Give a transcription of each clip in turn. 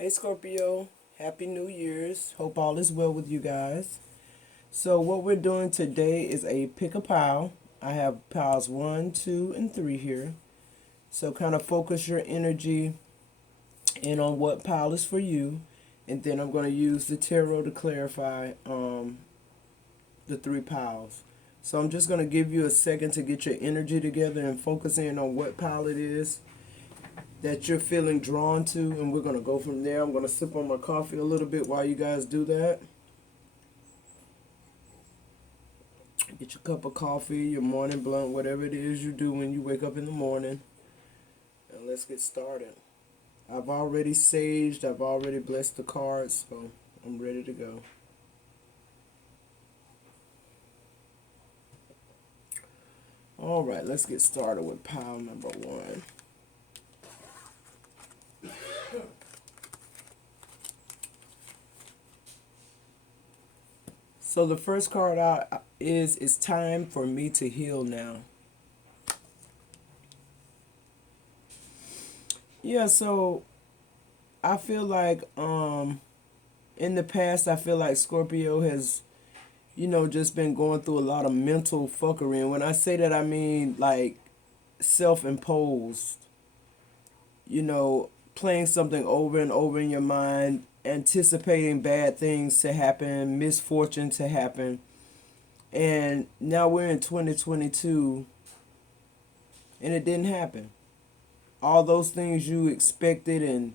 Hey Scorpio, Happy New Year's. Hope all is well with you guys. So what we're doing today is a pick a pile. I have piles 1, 2, and 3 here. So kind of focus your energy in on what pile is for you. And then I'm going to use the tarot to clarify the 3 piles. So I'm just going to give you a second to get your energy together and focus in on what pile it is that you're feeling drawn to, and we're going to go from there. I'm going to sip on my coffee a little bit while you guys do that. Get your cup of coffee, your morning blunt, whatever it is you do when you wake up in the morning, and let's get started. I've already saged, I've already blessed the cards, so I'm ready to go. All right, let's get started with pile number 1. So the first card out is "It's time for me to heal now." Yeah, so I feel like in the past I feel like Scorpio has just been going through a lot of mental fuckery. And when I say that, I mean like self-imposed, playing something over and over in your mind, anticipating bad things to happen, misfortune to happen. And now we're in 2022 and it didn't happen. All those things you expected and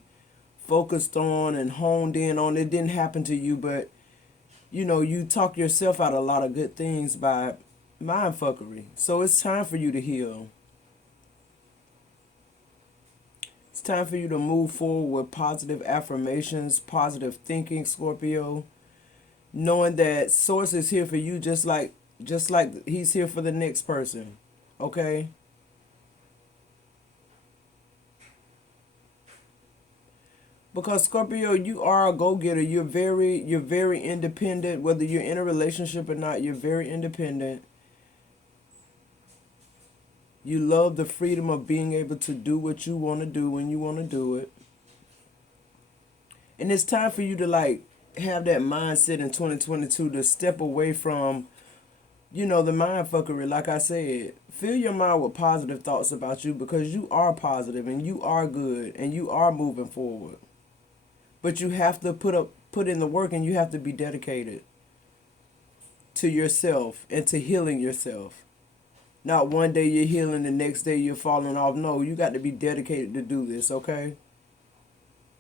focused on and honed in on, it didn't happen to you, but you talk yourself out of a lot of good things by mind fuckery. So it's time for you to heal. It's time for you to move forward with positive affirmations, positive thinking, Scorpio. Knowing that source is here for you just like he's here for the next person. Okay? Because Scorpio, you are a go-getter. You're very independent. Whether you're in a relationship or not, you're very independent. You love the freedom of being able to do what you want to do when you want to do it. And it's time for you to have that mindset in 2022 to step away from, the mind fuckery. Like I said, fill your mind with positive thoughts about you because you are positive and you are good and you are moving forward. But you have to put in the work, and you have to be dedicated to yourself and to healing yourself. Not one day you're healing, the next day you're falling off. No, you got to be dedicated to do this, okay?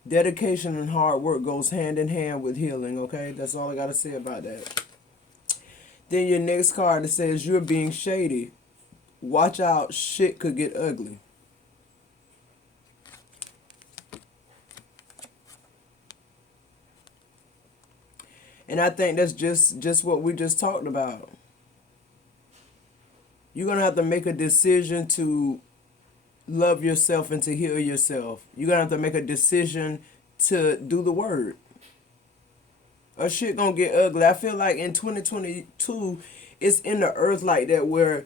Dedication and hard work goes hand in hand with healing, okay? That's all I got to say about that. Then your next card, it says you're being shady. Watch out, shit could get ugly. And I think that's just what we just talked about. You're going to have to make a decision to love yourself and to heal yourself. You're going to have to make a decision to do the word. Or shit going to get ugly. I feel like in 2022, it's in the earth like that where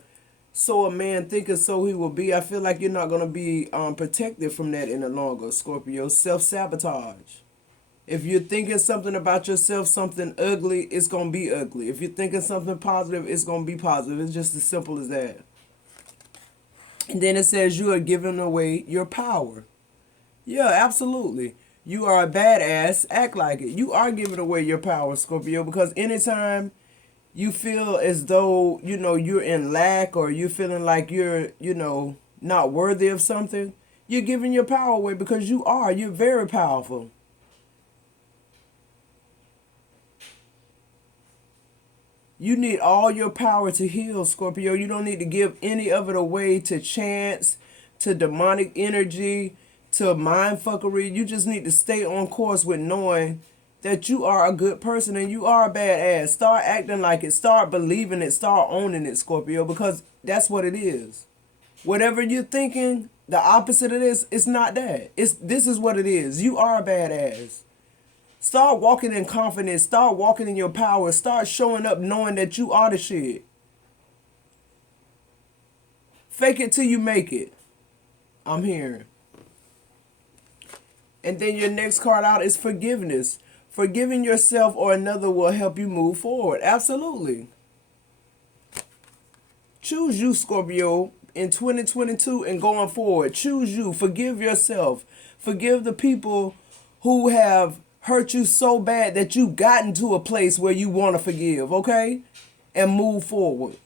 so a man thinketh so he will be. I feel like you're not going to be protected from that any longer, Scorpio. Self-sabotage. If you're thinking something about yourself, something ugly, it's going to be ugly. If you're thinking something positive, it's going to be positive. It's just as simple as that. And then it says you are giving away your power. Yeah, absolutely. You are a badass. Act like it. You are giving away your power, Scorpio, because anytime you feel as though, you're in lack or you're feeling like you're, not worthy of something, you're giving your power away because you are. You're very powerful. You need all your power to heal, Scorpio. You don't need to give any of it away to chance, to demonic energy, to mind fuckery. You just need to stay on course with knowing that you are a good person and you are a badass. Start acting like it. Start believing it. Start owning it, Scorpio, because that's what it is. Whatever you're thinking, the opposite of this, it's not that. This is what it is. You are a badass. Start walking in confidence. Start walking in your power. Start showing up knowing that you are the shit. Fake it till you make it. I'm hearing. And then your next card out is forgiveness. Forgiving yourself or another will help you move forward. Absolutely. Choose you, Scorpio, in 2022 and going forward. Choose you. Forgive yourself. Forgive the people who have hurt you so bad that you've gotten to a place where you want to forgive, okay? And move forward.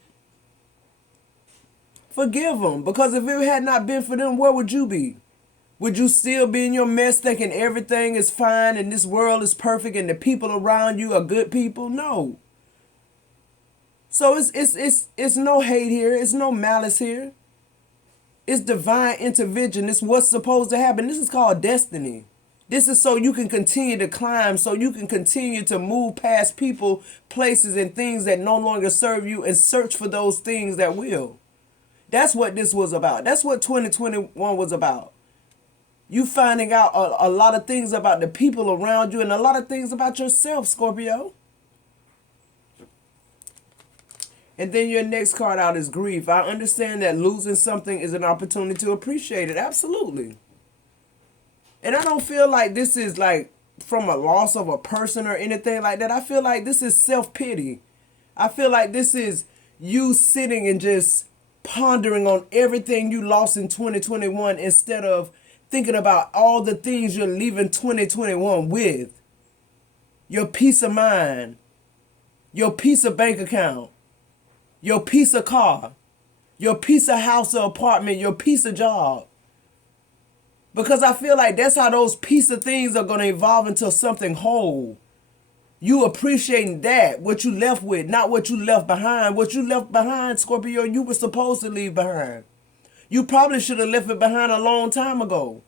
Forgive them, because if it had not been for them, where would you be? Would you still be in your mess thinking everything is fine and this world is perfect and the people around you are good people? No. So it's no hate here. It's no malice here. It's divine intervention. It's what's supposed to happen. This is called destiny. This is so you can continue to climb, so you can continue to move past people, places, and things that no longer serve you and search for those things that will. That's what this was about. That's what 2021 was about. You finding out a lot of things about the people around you and a lot of things about yourself, Scorpio. And then your next card out is grief. I understand that losing something is an opportunity to appreciate it. Absolutely. And I don't feel like this is like from a loss of a person or anything like that. I feel like this is self-pity. I feel like this is you sitting and just pondering on everything you lost in 2021 instead of thinking about all the things you're leaving 2021 with. Your peace of mind, your piece of bank account, your piece of car, your piece of house or apartment, your piece of job. Because I feel like that's how those piece of things are going to evolve into something whole. You appreciating that, what you left with, not what you left behind. What you left behind, Scorpio, you were supposed to leave behind. You probably should have left it behind a long time ago.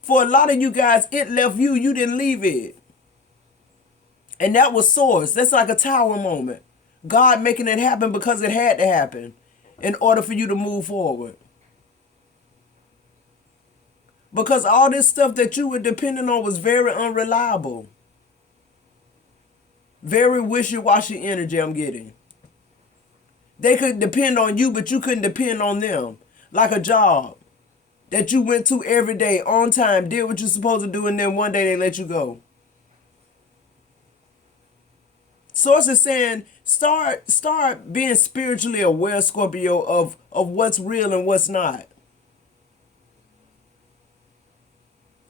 For a lot of you guys, it left you, you didn't leave it. And that was source. That's like a tower moment. God making it happen because it had to happen in order for you to move forward. Because all this stuff that you were depending on was very unreliable. Very wishy-washy energy I'm getting. They could depend on you, but you couldn't depend on them. Like a job that you went to every day, on time, did what you're supposed to do, and then one day they let you go. Source is saying, start being spiritually aware, Scorpio, of what's real and what's not.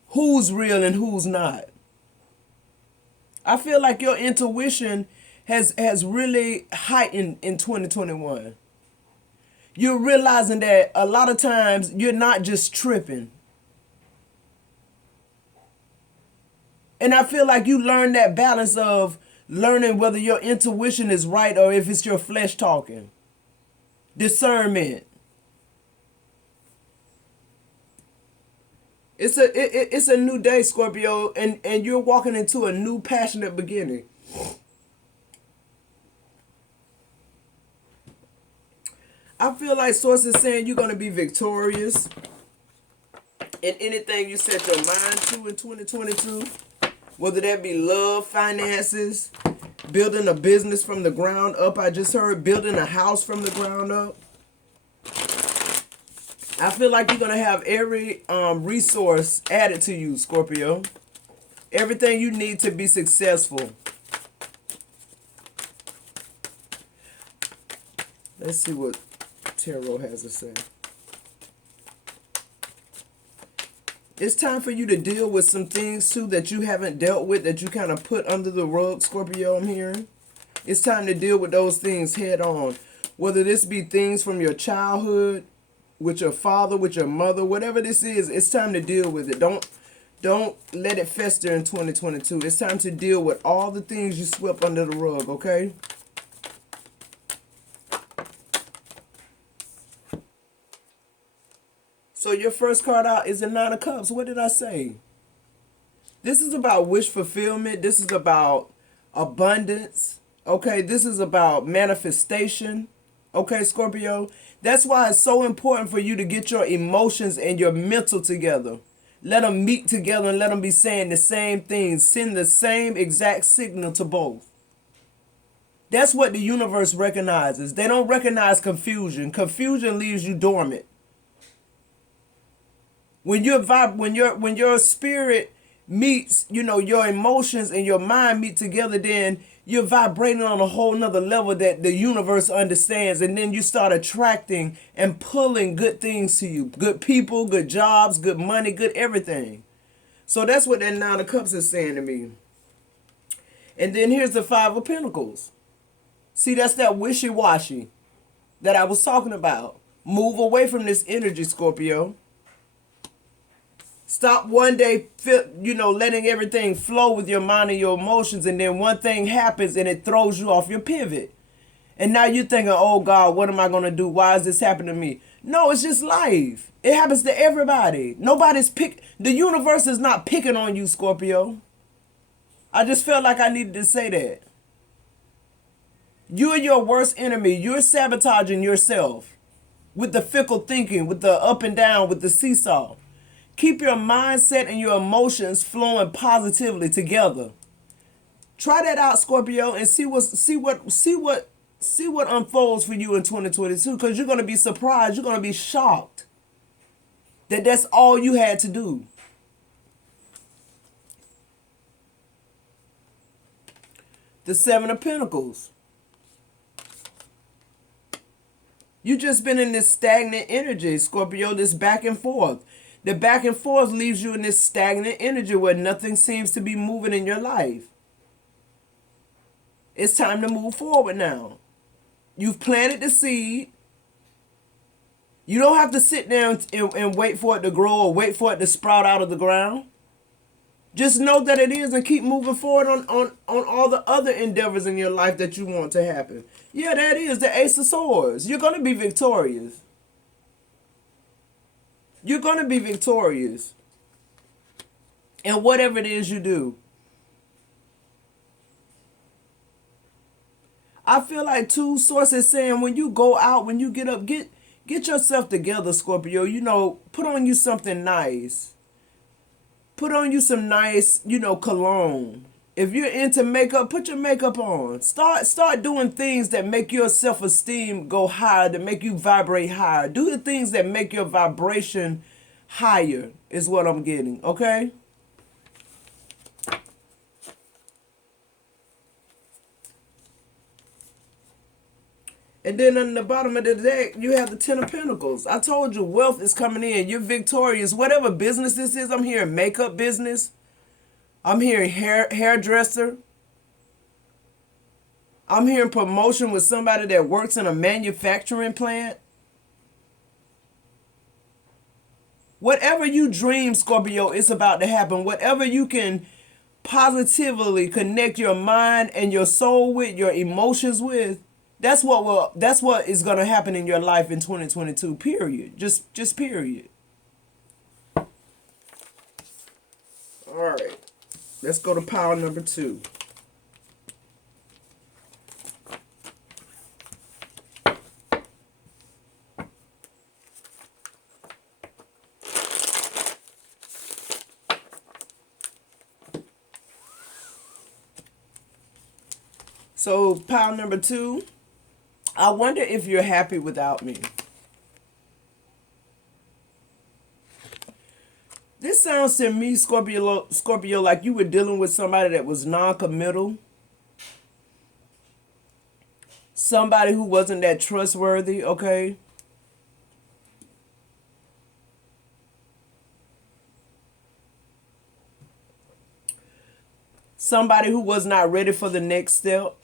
Who's real and who's not. I feel like your intuition has really heightened in 2021. You're realizing that a lot of times you're not just tripping. And I feel like you learned that balance of learning whether your intuition is right or if it's your flesh talking. Discernment. It's a new day, Scorpio, and you're walking into a new passionate beginning. I feel like Source is saying you're going to be victorious in anything you set your mind to in 2022. Whether that be love, finances, building a business from the ground up. I just heard building a house from the ground up. I feel like you're going to have every resource added to you, Scorpio. Everything you need to be successful. Let's see what Tarot has to say. It's time for you to deal with some things, too, that you haven't dealt with, that you kind of put under the rug, Scorpio, I'm hearing. It's time to deal with those things head on. Whether this be things from your childhood, with your father, with your mother, whatever this is, it's time to deal with it. Don't let it fester in 2022. It's time to deal with all the things you swept under the rug, okay? So your first card out is the Nine of Cups. What did I say? This is about wish fulfillment. This is about abundance. Okay, this is about manifestation. Okay, Scorpio. That's why it's so important for you to get your emotions and your mental together. Let them meet together and let them be saying the same things. Send the same exact signal to both. That's what the universe recognizes. They don't recognize confusion. Confusion leaves you dormant. When you vibe, when your spirit meets, your emotions and your mind meet together, then you're vibrating on a whole nother level that the universe understands, and then you start attracting and pulling good things to you, good people, good jobs, good money, good everything. So that's what that Nine of Cups is saying to me. And then here's the Five of Pentacles. See, that's that wishy-washy that I was talking about. Move away from this energy, Scorpio. Stop one day, letting everything flow with your mind and your emotions, and then one thing happens and it throws you off your pivot. And now you're thinking, oh God, what am I going to do? Why is this happening to me? No, it's just life. It happens to everybody. The universe is not picking on you, Scorpio. I just felt like I needed to say that. You're your worst enemy. You're sabotaging yourself with the fickle thinking, with the up and down, with the seesaw. Keep your mindset and your emotions flowing positively together. Try that out, Scorpio, and see what unfolds for you in 2022. Because you're gonna be surprised. You're gonna be shocked that that's all you had to do. The Seven of Pentacles. You just been in this stagnant energy, Scorpio, this back and forth. The back and forth leaves you in this stagnant energy where nothing seems to be moving in your life. It's time to move forward now. You've planted the seed. You don't have to sit down and wait for it to grow or wait for it to sprout out of the ground. Just know that it is and keep moving forward on all the other endeavors in your life that you want to happen. Yeah, that is the Ace of Swords. You're going to be victorious. You're going to be victorious in whatever it is you do. I feel like two sources saying when you go out, when you get up, get yourself together, Scorpio. Put on you something nice. Put on you some nice, cologne. If you're into makeup, put your makeup on. Start doing things that make your self-esteem go higher, that make you vibrate higher. Do the things that make your vibration higher is what I'm getting, okay? And then on the bottom of the deck, you have the Ten of Pentacles. I told you, wealth is coming in. You're victorious. Whatever business this is, I'm hearing makeup business. I'm hearing hairdresser. I'm hearing promotion with somebody that works in a manufacturing plant. Whatever you dream, Scorpio, it's about to happen. Whatever you can positively connect your mind and your soul with, your emotions with, that's what is going to happen in your life in 2022, period. Just period. All right. Let's go to pile number 2. So pile number 2, I wonder if you're happy without me. This sounds to me, Scorpio, like you were dealing with somebody that was non-committal. Somebody who wasn't that trustworthy, okay? Somebody who was not ready for the next step.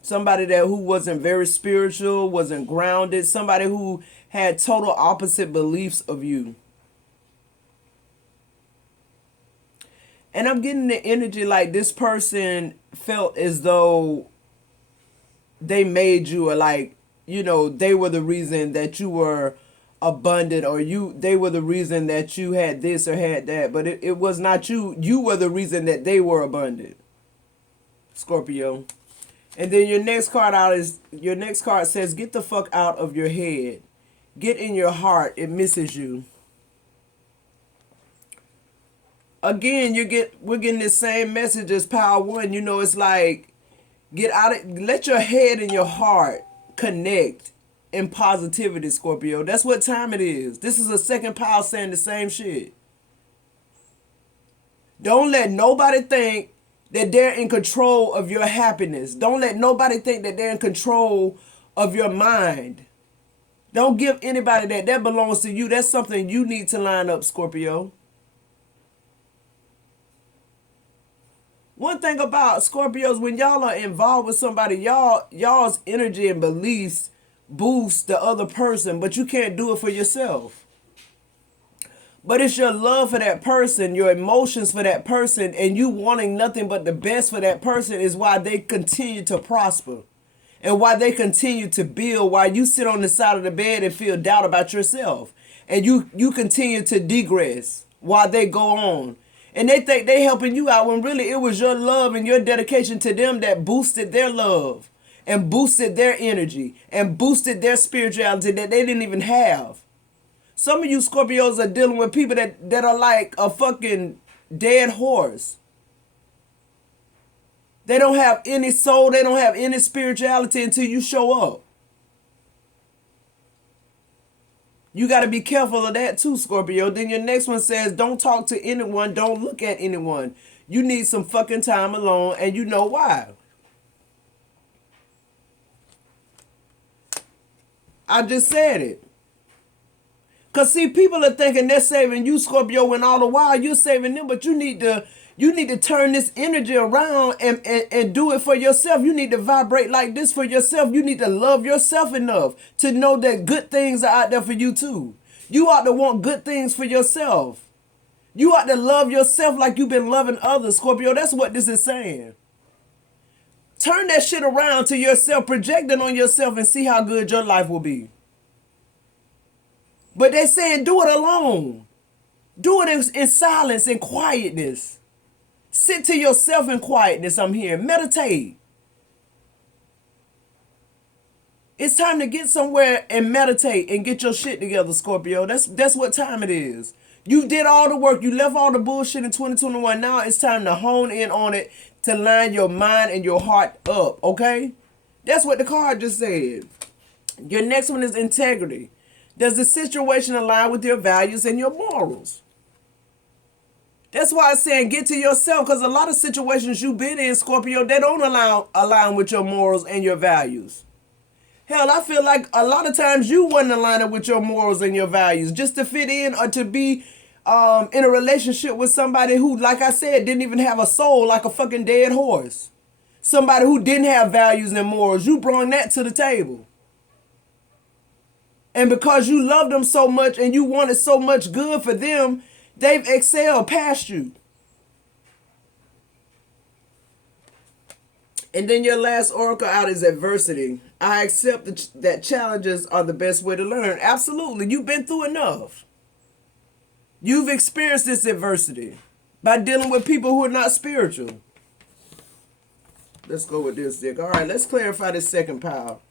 Somebody who wasn't very spiritual, wasn't grounded. Somebody who had total opposite beliefs of you. And I'm getting the energy like this person felt as though they made you, or like, they were the reason that you were abundant, or they were the reason that you had this or had that. But it was not you. You were the reason that they were abundant, Scorpio. And then your next card says, get the fuck out of your head. Get in your heart. It misses you. Again, we're getting the same message as pile 1. It's like, let your head and your heart connect and positivity, Scorpio. That's what time it is. This is a second pile saying the same shit. Don't let nobody think that they're in control of your happiness. Don't let nobody think that they're in control of your mind. Don't give anybody that. That belongs to you. That's something you need to line up, Scorpio. One thing about Scorpios, when y'all are involved with somebody, y'all's energy and beliefs boost the other person, but you can't do it for yourself. But it's your love for that person, your emotions for that person, and you wanting nothing but the best for that person is why they continue to prosper. And why they continue to build, while you sit on the side of the bed and feel doubt about yourself. And you continue to digress while they go on. And they think they helping you out when really it was your love and your dedication to them that boosted their love and boosted their energy and boosted their spirituality that they didn't even have. Some of you Scorpios are dealing with people that are like a fucking dead horse. They don't have any soul. They don't have any spirituality until you show up. You got to be careful of that too, Scorpio. Then your next one says, don't talk to anyone. Don't look at anyone. You need some fucking time alone, and you know why. I just said it. Because, see, people are thinking they're saving you, Scorpio, when all the while you're saving them, but you need to turn this energy around and do it for yourself. You need to vibrate like this for yourself. You need to love yourself enough to know that good things are out there for you too. You ought to want good things for yourself. You ought to love yourself like you've been loving others, Scorpio. That's what this is saying. Turn that shit around to yourself, project it on yourself, and see how good your life will be. But they're saying do it alone. Do it in silence and quietness. Sit to yourself in quietness, I'm here. Meditate. It's time to get somewhere and meditate and get your shit together, Scorpio. That's what time it is. You did all the work. You left all the bullshit in 2021. Now it's time to hone in on it to line your mind and your heart up, okay? That's what the card just said. Your next one is integrity. Does the situation align with your values and your morals? That's why I'm saying get to yourself, because a lot of situations you've been in, Scorpio, they don't align with your morals and your values. Hell, I feel like a lot of times you wasn't aligning with your morals and your values just to fit in or to be in a relationship with somebody who, like I said, didn't even have a soul, like a fucking dead horse. Somebody who didn't have values and morals. You brought that to the table. And because you love them so much and you wanted so much good for them, they've excelled past you. And then your last oracle out is adversity. I accept that challenges are the best way to learn. Absolutely. You've been through enough. You've experienced this adversity by dealing with people who are not spiritual. Let's go with this, Dick. All right, let's clarify this second pile.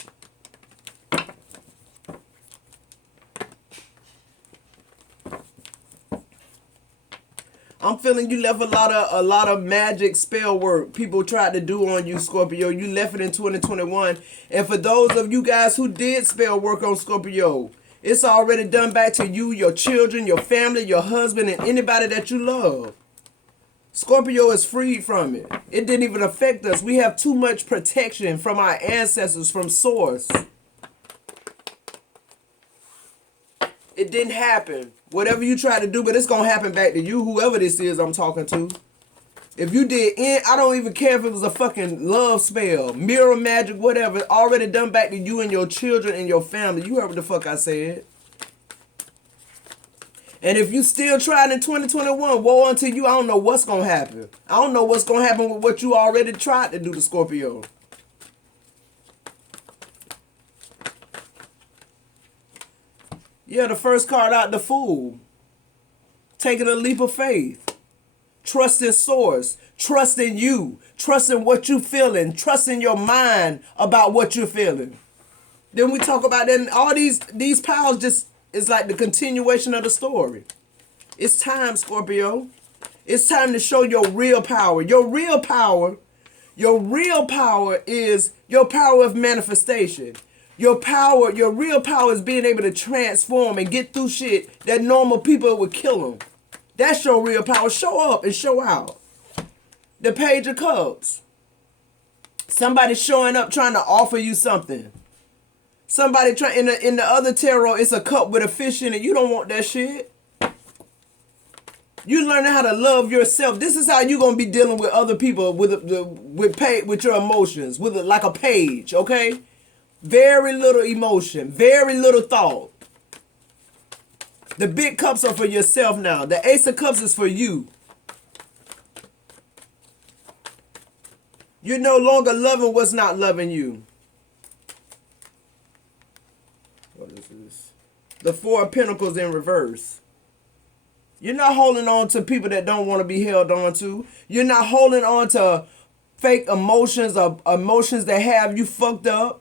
I'm feeling you left a lot of magic spell work people tried to do on you, Scorpio. You left it in 2021. And for those of you guys who did spell work on Scorpio, it's already done back to you, your children, your family, your husband, and anybody that you love. Scorpio is freed from it. It didn't even affect us. We have too much protection from our ancestors, from source. It didn't happen. Whatever you try to do, but it's going to happen back to you, whoever this is I'm talking to. If you did, I don't even care if it was a fucking love spell, mirror magic, whatever, already done back to you and your children and your family. You heard what the fuck I said. And if you still trying in 2021, woe unto you, I don't know what's going to happen. I don't know what's going to happen with what you already tried to do to Scorpio. Yeah, the first card out, the Fool. Taking a leap of faith. Trusting source. Trusting you. Trusting what you feeling. Trusting your mind about what you're feeling. Then we talk about that. All these piles just is like the continuation of the story. It's time, Scorpio. It's time to show your real power. Your real power is your power of manifestation. Your power, your real power is being able to transform and get through shit that normal people would kill them. That's your real power. Show up and show out. The Page of Cups. Somebody showing up trying to offer you something. Somebody trying in the other tarot, it's a cup with a fish in it. You don't want that shit. You learning how to love yourself. This is how you gonna be dealing with other people with your emotions, with like a page, okay? Very little emotion, very little thought. The big cups are for yourself now. The Ace of Cups is for you. You're no longer loving what's not loving you. What is this? The Four of Pentacles in reverse. You're not holding on to people that don't want to be held on to. You're not holding on to fake emotions or emotions that have you fucked up.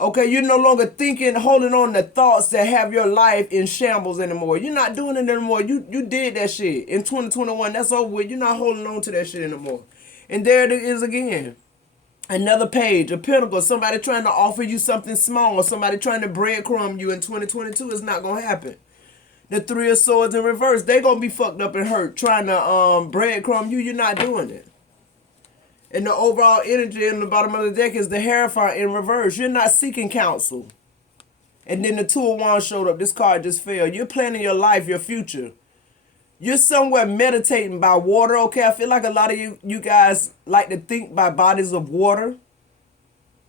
Okay, you're no longer holding on to thoughts that have your life in shambles anymore. You're not doing it anymore. You did that shit in 2021. That's over with. You're not holding on to that shit anymore. And there it is again. Another Page of Pentacles. Somebody trying to offer you something small. Somebody trying to breadcrumb you in 2022. It's not going to happen. The Three of Swords in reverse. They going to be fucked up and hurt trying to breadcrumb you. You're not doing it. And the overall energy in the bottom of the deck is the Hierophant in reverse. You're not seeking counsel. And then the Two of Wands showed up. This card just fell. You're planning your life, your future. You're somewhere meditating by water, okay? I feel like a lot of you guys like to think by bodies of water.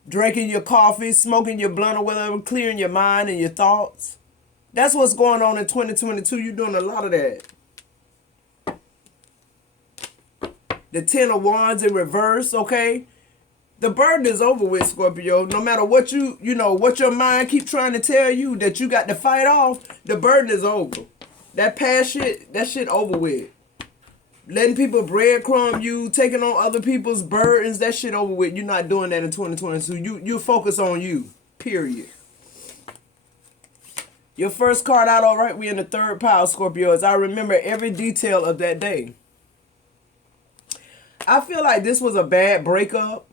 Drinking your coffee, smoking your blunt or whatever, clearing your mind and your thoughts. That's what's going on in 2022. You're doing a lot of that. The Ten of Wands in reverse, okay? The burden is over with, Scorpio. No matter what what your mind keep trying to tell you that you got to fight off, the burden is over. That past shit, that shit over with. Letting people breadcrumb you, taking on other people's burdens, that shit over with. You're not doing that in 2022. You focus on you, period. Your first card out, all right, we in the third pile, Scorpio, as I remember every detail of that day. I feel like this was a bad breakup.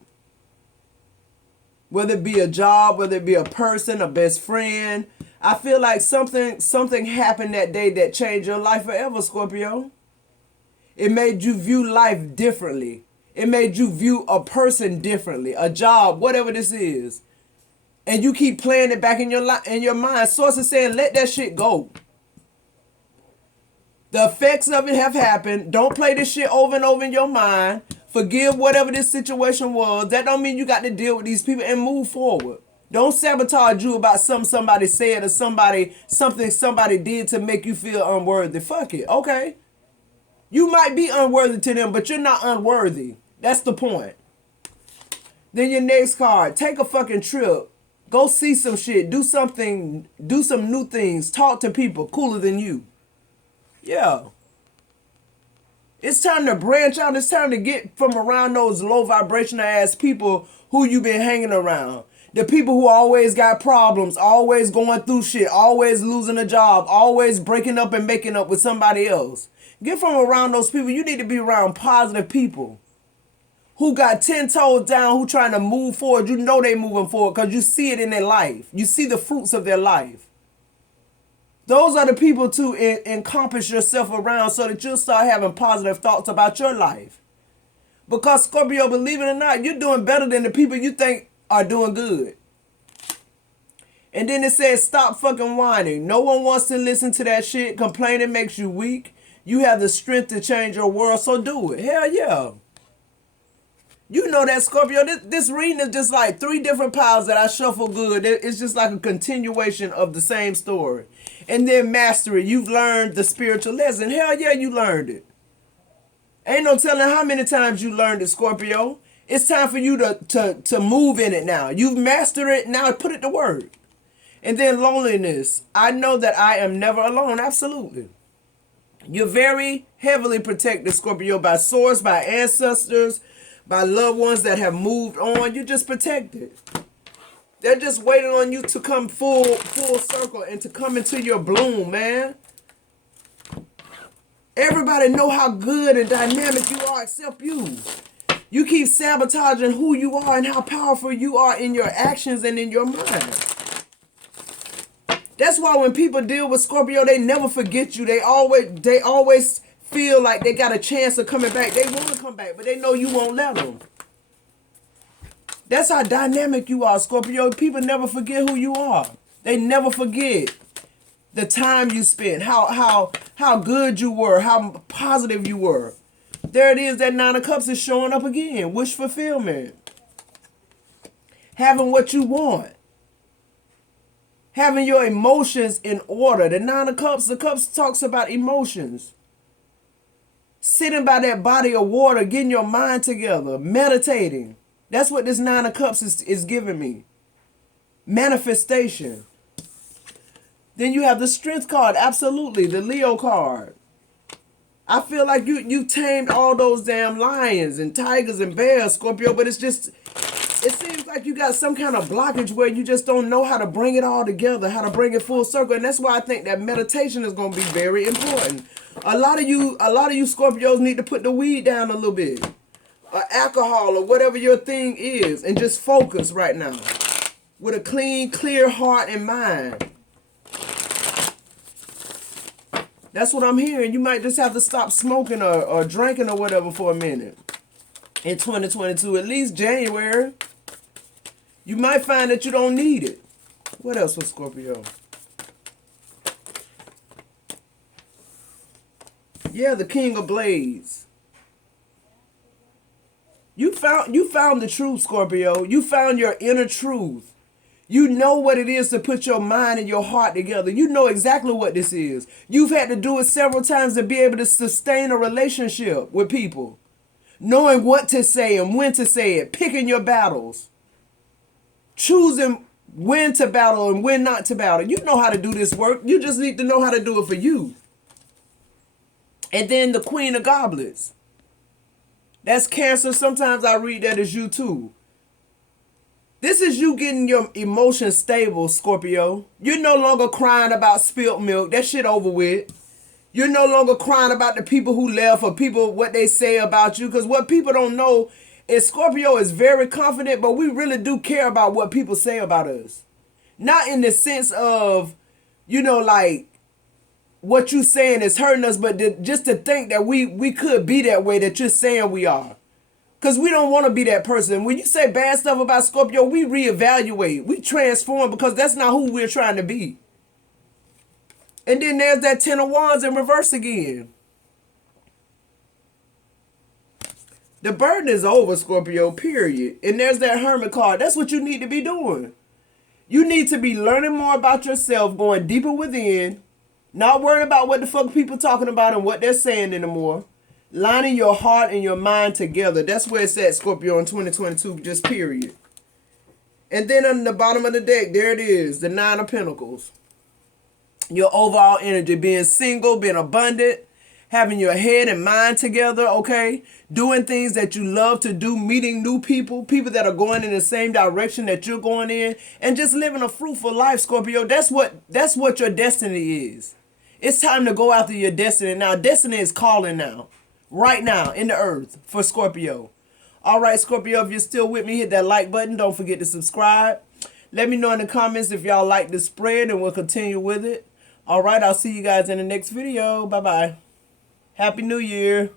Whether it be a job, whether it be a person, a best friend. I feel like something happened that day that changed your life forever, Scorpio. It made you view life differently. It made you view a person differently, a job, whatever this is. And you keep playing it back in your mind. Source is saying, let that shit go. The effects of it have happened. Don't play this shit over and over in your mind. Forgive whatever this situation was. That don't mean you got to deal with these people and move forward. Don't sabotage you about something somebody said or something somebody did to make you feel unworthy. Fuck it. Okay. You might be unworthy to them, but you're not unworthy. That's the point. Then your next card. Take a fucking trip. Go see some shit. Do something. Do some new things. Talk to people cooler than you. Yeah. It's time to branch out. It's time to get from around those low vibrational ass people who you been hanging around. The people who always got problems, always going through shit, always losing a job, always breaking up and making up with somebody else. Get from around those people. You need to be around positive people who got 10 toes down, who trying to move forward. You know they moving forward because you see it in their life. You see the fruits of their life. Those are the people to encompass yourself around so that you'll start having positive thoughts about your life. Because Scorpio, believe it or not, you're doing better than the people you think are doing good. And then it says, stop fucking whining. No one wants to listen to that shit. Complaining makes you weak. You have the strength to change your world, so do it. Hell yeah. You know that, Scorpio. This reading is just like 3 different piles that I shuffle good. It's just like a continuation of the same story. And then mastery. You've learned the spiritual lesson. Hell yeah, you learned it. Ain't no telling how many times you learned it, Scorpio. It's time for you to move in it now. You've mastered it. Now put it to work. And then loneliness. I know that I am never alone. Absolutely. You're very heavily protected, Scorpio, by source, by ancestors, by loved ones that have moved on. You're just protected. They're just waiting on you to come full circle and to come into your bloom, man. Everybody know how good and dynamic you are except you. You keep sabotaging who you are and how powerful you are in your actions and in your mind. That's why when people deal with Scorpio, they never forget you. They always feel like they got a chance of coming back. They want to come back, but they know you won't let them. That's how dynamic you are, Scorpio. People never forget who you are. They never forget the time you spent, how good you were, how positive you were. There it is, that Nine of Cups is showing up again. Wish fulfillment. Having what you want. Having your emotions in order. The Nine of Cups, the Cups talks about emotions. Sitting by that body of water, getting your mind together, meditating. That's what this Nine of Cups is giving me. Manifestation. Then you have the Strength card. Absolutely. The Leo card. I feel like you tamed all those damn lions and tigers and bears, Scorpio, but it's just, it seems like you got some kind of blockage where you just don't know how to bring it all together, how to bring it full circle. And that's why I think that meditation is going to be very important. A lot of you Scorpios need to put the weed down a little bit, or alcohol, or whatever your thing is, and just focus right now with a clean, clear heart and mind. That's what I'm hearing. You might just have to stop smoking or drinking or whatever for a minute. In 2022, at least January. You might find that you don't need it. What else with Scorpio? Yeah, the King of Blades. You found the truth, Scorpio. You found your inner truth. You know what it is to put your mind and your heart together. You know exactly what this is. You've had to do it several times to be able to sustain a relationship with people. Knowing what to say and when to say it. Picking your battles. Choosing when to battle and when not to battle. You know how to do this work. You just need to know how to do it for you. And then the Queen of Goblets. That's Cancer. Sometimes I read that as you too. This is you getting your emotions stable, Scorpio. You're no longer crying about spilt milk. That shit over with. You're no longer crying about the people who left or people, what they say about you. Because what people don't know is Scorpio is very confident, but we really do care about what people say about us. Not in the sense of, like, what you saying is hurting us, but just to think that we could be that way that you're saying we are. Because we don't want to be that person. When you say bad stuff about Scorpio, we reevaluate. We transform because that's not who we're trying to be. And then there's that Ten of Wands in reverse again. The burden is over, Scorpio, period. And there's that Hermit card. That's what you need to be doing. You need to be learning more about yourself, going deeper within, not worrying about what the fuck people talking about and what they're saying anymore. Lining your heart and your mind together. That's where it's at, Scorpio, in 2022, just period. And then on the bottom of the deck, there it is, the Nine of Pentacles. Your overall energy, being single, being abundant, having your head and mind together, okay? Doing things that you love to do, meeting new people, people that are going in the same direction that you're going in, and just living a fruitful life, Scorpio. That's what your destiny is. It's time to go after your destiny now. Destiny is calling now. Right now in the earth for Scorpio. All right, Scorpio, if you're still with me, hit that like button. Don't forget to subscribe. Let me know in the comments if y'all like this spread, and we'll continue with it. All right, I'll see you guys in the next video. Bye-bye. Happy New Year.